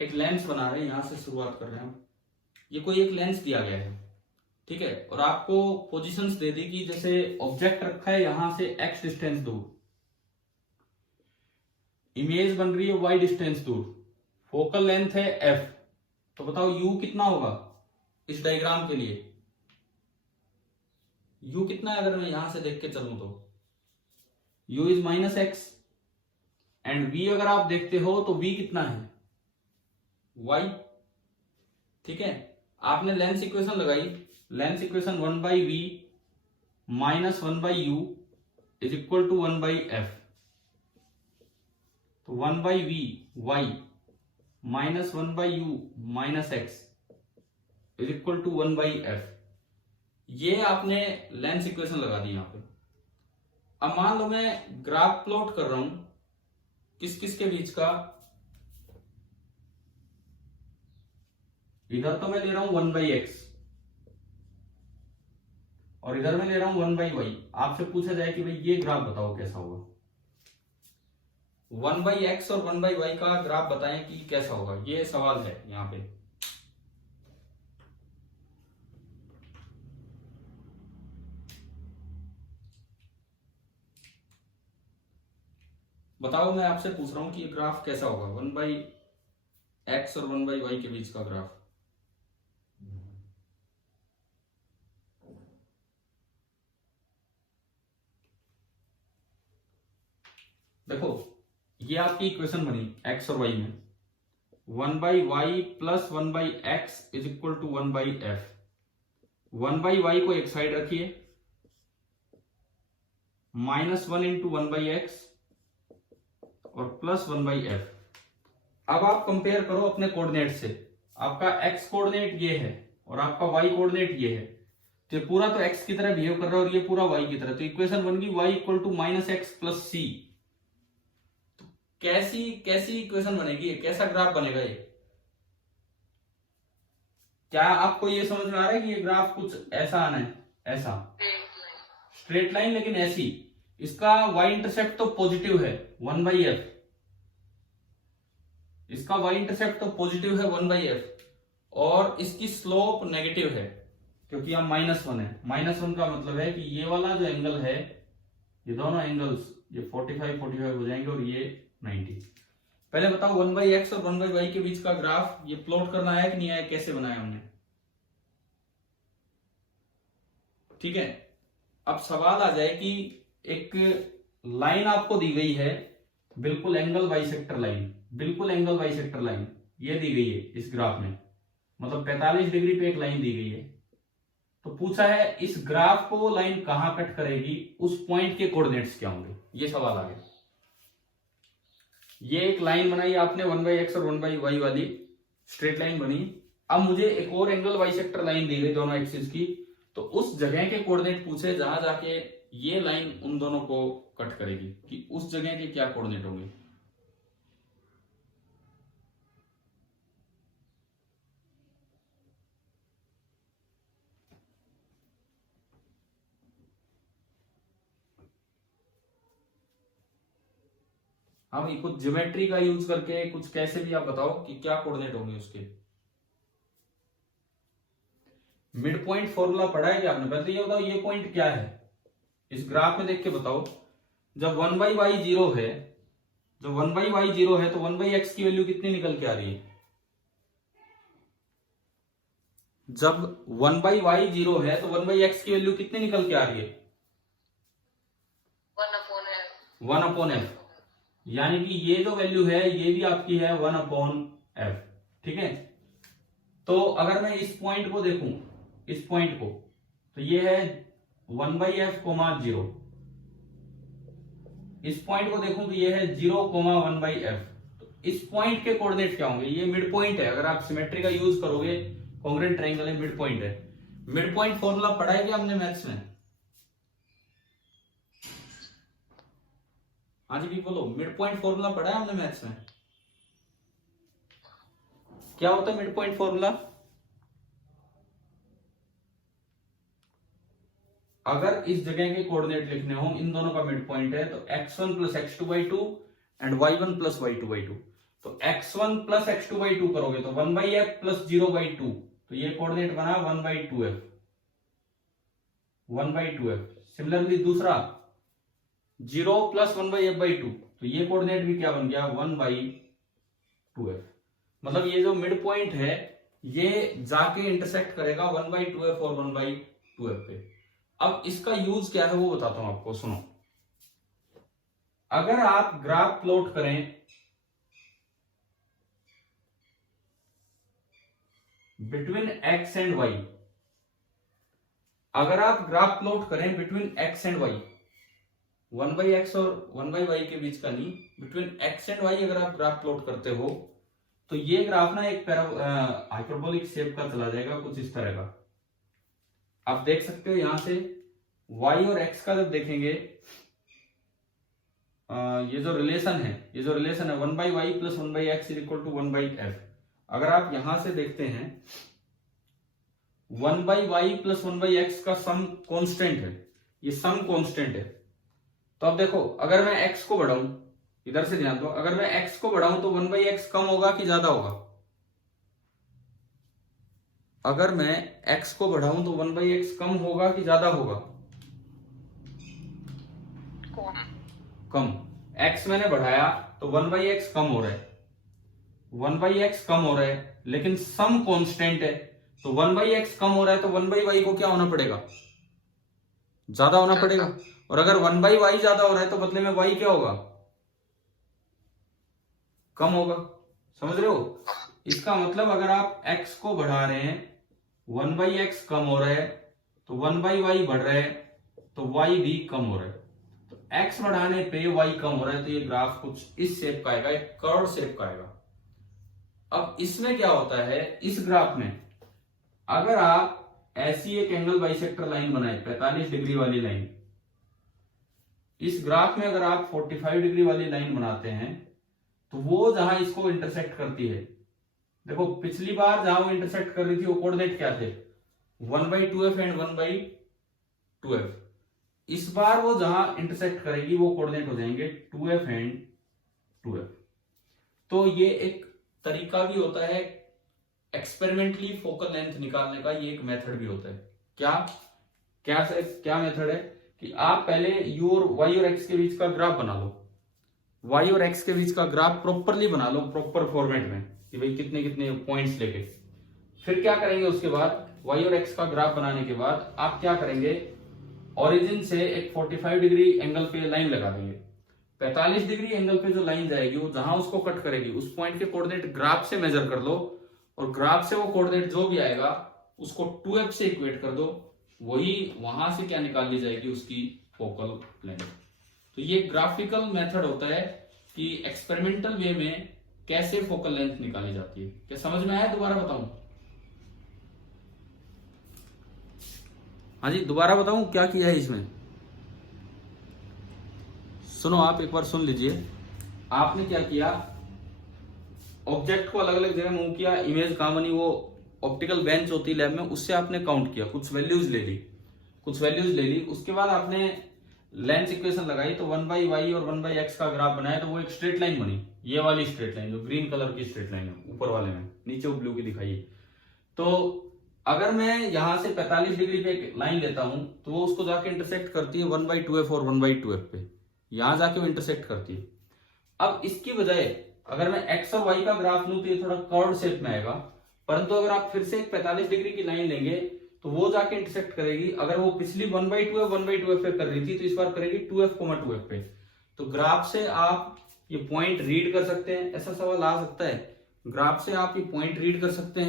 एक लेंस बना रहे हैं, यहां से शुरुआत कर रहे हैं हम। ये कोई एक लेंस दिया गया है, ठीक है, और आपको पोजीशंस दे दी कि जैसे ऑब्जेक्ट रखा है यहां से x डिस्टेंस दूर, इमेज बन रही है y डिस्टेंस दूर, फोकल लेंथ है f, तो बताओ u कितना होगा इस डायग्राम के लिए? u कितना है अगर मैं यहां से देख के चलूं तो? u is -x and v अगर आप देखते हो तो v कितना है? y, ठीक है। आपने लेंस इक्वेशन लगाई, lens equation 1/v minus 1/u is equal to 1/f, तो 1/v y minus 1/u minus x is equal to 1/f। ये आपने लेंस इक्वेशन लगा दी यहां पे। अब मान लो मैं ग्राफ प्लॉट कर रहा हूं किस किस के बीच का, इधर तो मैं ले रहा हूं 1/x और इधर मैं ले रहा हूं 1/y। आपसे पूछा जाए कि भाई ये ग्राफ बताओ कैसा होगा, 1/x और 1/y का ग्राफ बताएं कि कैसा होगा, ये सवाल है यहां पे। बताओ, मैं आपसे पूछ रहा हूं कि ये ग्राफ कैसा होगा, 1/x और 1/y के बीच का ग्राफ। देखो ये आपकी इक्वेशन बनी x और y में, 1/y plus 1/x is equal to 1/f। 1/y को एक साइड रखिए, -1 इंटू 1/x और प्लस 1/f। अब आप कंपेयर करो अपने कोऑर्डिनेट से, आपका x कोऑर्डिनेट ये है और आपका y कोऑर्डिनेट ये है, तो ये पूरा तो x की तरह बिहेव कर रहा है और ये पूरा y की तरह, तो इक्वेशन बन गई y equal to -x plus c। कैसी कैसी इक्वेशन बनेगी, कैसा ग्राफ बनेगा ये? क्या आपको ये समझ में आ रहा है कि ये ग्राफ कुछ ऐसा आना है, ऐसा स्ट्रेट लाइन, लेकिन ऐसी, इसका y इंटरसेप्ट तो पॉजिटिव है 1/f, इसका y इंटरसेप्ट तो पॉजिटिव है 1/f और इसकी स्लोप नेगेटिव है क्योंकि यहाँ -1 है। -1 का मतलब है कि ये वाला जो एंगल है, ये दोनों एंगल्स ये 45 हो जाएंगे और ये 90। पहले बताओ 1/x और 1/y के बीच का ग्राफ ये प्लॉट करना है कि नहीं आया, कैसे बनाया हमने? ठीक है, अब सवाल आ जाए कि एक लाइन आपको दी गई है, बिल्कुल एंगल बाइसेक्टर लाइन, बिल्कुल एंगल बाइसेक्टर लाइन ये दी गई है इस ग्राफ में, मतलब 45 डिग्री पे एक लाइन दी गई है। तो पूछा है इस ग्राफ को लाइन कहां कट करेगी, उस पॉइंट के कोऑर्डिनेट्स क्या होंगे, ये सवाल आ गया। ये एक लाइन बनाई आपने 1/x और 1/y वाली स्ट्रेट लाइन बनी। अब मुझे एक और एंगल बाइसेक्टर लाइन दी गई दोनों एक्सिस की, तो उस जगह के कोऑर्डिनेट पूछे जहां जाके ये लाइन उन दोनों को कट करेगी, कि उस जगह के क्या कोऑर्डिनेट होंगे। हाँ भाई, कुछ ज्योमेट्री का यूज करके कुछ कैसे भी आप बताओ कि क्या कोऑर्डिनेट होंगे उसके। मिड पॉइंट फॉर्मूला पढ़ा है क्या आपने? पहले ये बताओ ये पॉइंट क्या है इस ग्राफ में, देख के बताओ। जब 1/y 0 है, जब 1/y 0 है तो 1/x की वैल्यू कितनी निकल के आ रही है? जब 1/y 0 है तो 1/x की वैल्यू कितनी निकल के आ रही है? 1/f। यानी कि ये जो वैल्यू है ये भी आपकी है 1/f, ठीक है। तो अगर मैं इस पॉइंट को देखूं, इस पॉइंट को, तो ये है 1/f, 0। इस पॉइंट को देखूं तो ये है 0, 1/f। तो इस पॉइंट के कोऑर्डिनेट क्या होंगे? ये मिड पॉइंट है, अगर आप सिमेट्री का यूज करोगे, कॉन्ग्रुएंट ट्रायंगल है, मिड पॉइंट है। मिड पॉइंट फॉर्मूला पढ़ा है क्या हमने मैथ्स में? हाँ जी भी बोलो, मिड पॉइंट फॉर्मूला पढ़ा है हमने मैथ्स में? क्या होता है मिड पॉइंट फॉर्मूला? अगर इस जगह के कोऑर्डिनेट लिखने हो, इन दोनों का मिड पॉइंट है, तो x1 + x2/2 and y1 + y2/2। तो x1 प्लस x2/2 करोगे तो 1/f प्लस 0/2, तो ये कोऑर्डिनेट बना 1/2f, 1/2f। सिमिलरली दूसरा 0 प्लस 1/f/2, तो ये कोऑर्डिनेट भी क्या बन गया 1/2f। मतलब ये जो मिड पॉइंट है ये जाके इंटरसेक्ट करेगा 1/2f और 1/2f पे। अब इसका यूज क्या है वो बताता हूं आपको, सुनो। अगर आप ग्राफ प्लॉट करें बिटवीन x एंड y, अगर आप ग्राफ प्लॉट करें between x and y, 1/x और 1/y के बीच का नहीं, बिटवीन x एंड y अगर आप ग्राफ प्लॉट करते हो तो ये ग्राफ ना एक हाइपरबोलिक शेप का चला जाएगा, कुछ इस तरह का। आप देख सकते हो यहां से y और x का जब देखेंगे, ये जो रिलेशन है 1/y plus 1/x is equal to 1/f। अगर आप यहां से देखते हैं 1/y प्लस 1/x का सम कांस्टेंट है, ये सम कांस्टेंट है। तो अब देखो अगर मैं x को बढ़ाऊं, इधर से ध्यान दो, अगर मैं x को बढ़ाऊं तो 1/x कम होगा कि ज्यादा होगा? अगर मैं x को बढ़ाऊं तो 1/x कम होगा कि ज्यादा होगा? कम। x मैंने बढ़ाया तो 1/x कम हो रहा है, 1/x कम हो रहा है, लेकिन सम कांस्टेंट है तो 1/x कम हो रहा है तो 1/y को क्या होना पड़ेगा? ज्यादा होना पड़ेगा। और अगर 1/y ज्यादा हो रहा है तो बदले में y क्या होगा? कम होगा। समझ रहे हो? इसका मतलब अगर आप x को बढ़ा रहे हैं 1/x कम हो रहा है तो 1/y बढ़ रहा है तो y भी कम हो रहा है। तो x बढ़ाने पे y कम हो रहा है तो ये ग्राफ कुछ इस शेप का आएगा, एक कर्व शेप का आएगा। अब इसमें क्या होता है, इस ग्राफ में अगर आप ऐसी एक एंगल बाइसेक्टर लाइन बनाए 45 डिग्री वाली लाइन, इस ग्राफ में अगर आप 45 डिग्री वाली लाइन बनाते हैं तो वो जहां इसको इंटरसेक्ट करती है, देखो पिछली बार जहां वो इंटरसेक्ट कर रही थी वो कोऑर्डिनेट क्या थे 1/2f एंड 1/2f। इस बार वो जहां इंटरसेक्ट करेगी वो कोऑर्डिनेट हो जाएंगे 2f एंड 2f। तो ये एक तरीका भी होता है एक्सपेरिमेंटली फोकल लेंथ निकालने का, ये एक मेथड भी होता है। क्या मेथड है कि आप पहले u और y और x के बीच का ग्राफ बना लो, y और x के बीच का ग्राफ प्रॉपरली बना लो, प्रॉपर फॉर्मेट में कि भाई कितने कितने पॉइंट्स लेके। फिर क्या करेंगे, उसके बाद y और x का ग्राफ बनाने के बाद आप क्या करेंगे, ओरिजिन से एक 45 डिग्री एंगल पे लाइन लगा देंगे। 45 डिग्री एंगल पे जो लाइन जाएगी वो जहां उसको कट करेगी उस पॉइंट के कोऑर्डिनेट ग्राफ से मेजर कर लो, और ग्राफ से वो कोऑर्डिनेट जो भी आएगा उसको 2f से इक्वेट कर दो, वही वहां से क्या निकाल ली जाएगी उसकी फोकल लेंथ। तो ये ग्राफिकल मेथड होता है कि एक्सपेरिमेंटल वे में कैसे फोकल लेंथ निकाली जाती है। क्या समझ में आया? दोबारा बताऊं? हाँ जी, दोबारा बताऊं क्या किया है इसमें? सुनो, आप एक बार सुन लीजिए। आपने क्या किया, ऑब्जेक्ट को अलग अलग जगह मूव किया, इमेज कहां बनी, वो ऑप्टिकल बेंच होती है लैब में, उससे आपने काउंट किया, कुछ वैल्यूज ले ली, उसके बाद आपने लेंथ इक्वेशन लगाई तो 1/y और 1/x का ग्राफ बनाया तो वो एक स्ट्रेट लाइन बनी, ये वाली स्ट्रेट लाइन जो ग्रीन कलर की स्ट्रेट लाइन है ऊपर वाले में, नीचे वो ब्लू की दिखाई। तो अगर मैं यहां से 45 डिग्री पे एक लाइन लेता हूं तो वो उसको जाके इंटरसेक्ट करती है 1/2f और 1/2f पे, यहां जाके वो इंटरसेक्ट करती है। अब इसकी बजाय अगर मैं x और y का ग्राफ लूं तो ये थोड़ा कर्व शेप में आएगा, परंतु अगर आप फिर से एक 45 डिग्री की लाइन लेंगे तो वो जाके इंटरसेक्ट करेगी, अगर वो पिछली 1/2f पे कर रही थी तो इस बार करेगी 2f, 2f पे। तो ग्राफ से आप ये पॉइंट रीड कर सकते हैं, ऐसा सवाल आ सकता है, ग्राफ से आप ये पॉइंट रीड कर सकते हैं